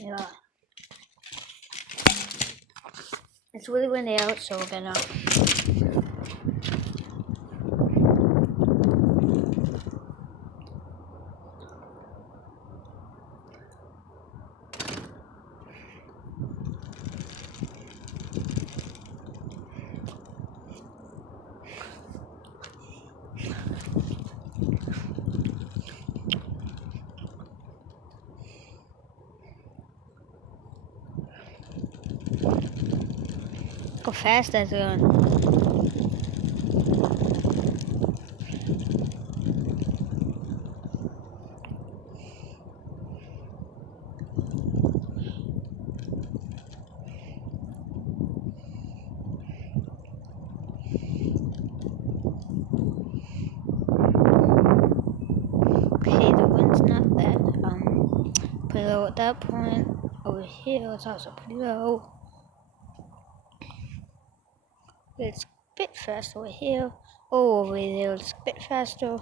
Yeah. It's really windy out, so we're gonna go fast as going. Okay, the wind's not that pretty low at that point. Over here it's also pretty low. It's a bit fast over here. Oh, over there it's a bit faster.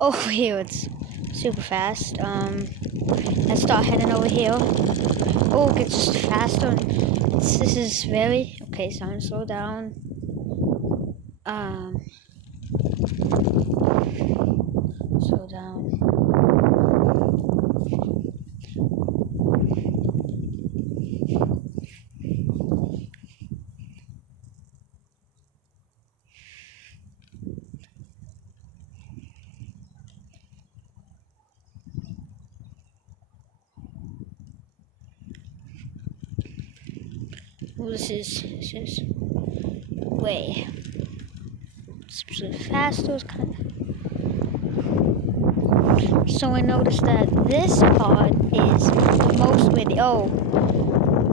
Over here it's super fast. Let's start heading over here. Oh, it gets just faster. This is very okay. So I'm gonna slow down. Slow down. Well, this is way faster. It's kind of. So I noticed that this part is the most windy. Oh,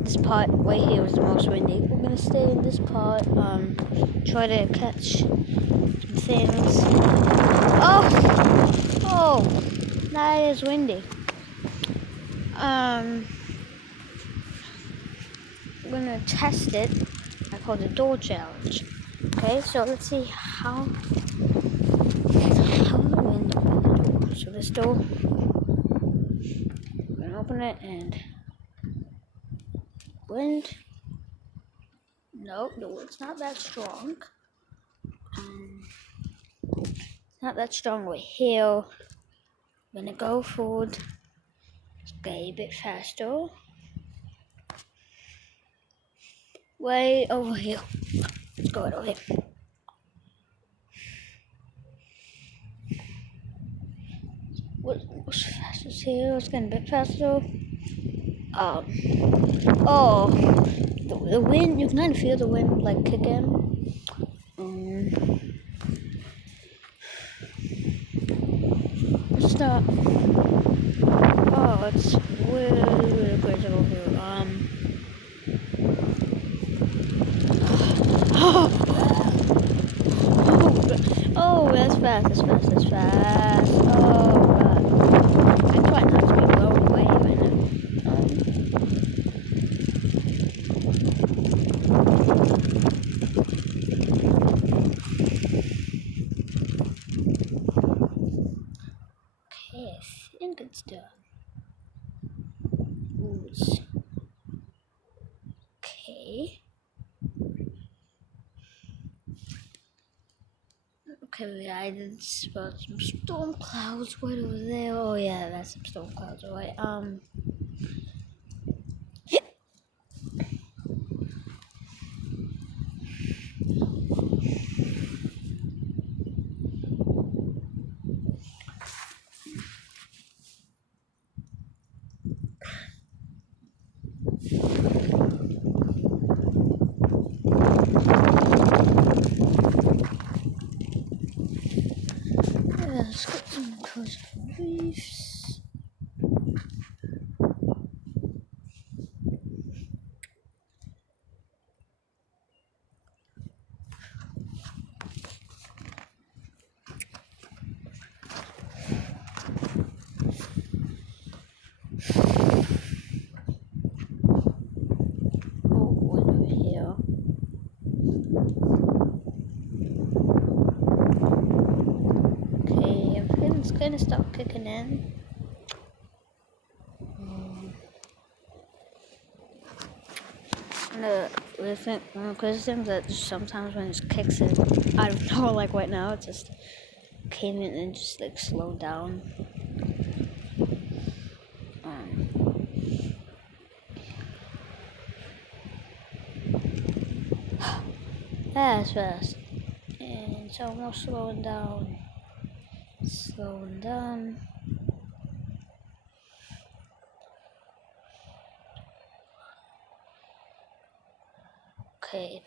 this part right here is the most windy. We're gonna stay in this part. Try to catch some things. Oh, that is windy. We're gonna test it. I call it the door challenge. Okay, so let's see how the wind open the door. So this door, we're gonna open it and wind. No, the wind's not that strong. Not that strong right here. I'm gonna go forward. Okay, a bit faster. Way over here. Let's go right over here. What's faster here? It's getting a bit faster. Oh, the wind. You can kind of feel the wind like kicking. Stop. Oh, it's really crazy over here. Oh, that's fast. Oh, God. I try not to be blown away right now. Okay, I think it's done. Ooh, it's okay. Okay, I did spot some storm clouds right over there. Oh yeah, that's some storm clouds, alright. Let's get some colors for reefs. It's gonna start kicking in. The thing, crazy thing that just sometimes when it just kicks it out of nowhere, like right now, it just came in and just like slowed down. Fast, fast, and it's almost slowing down. Slowing down. Okay.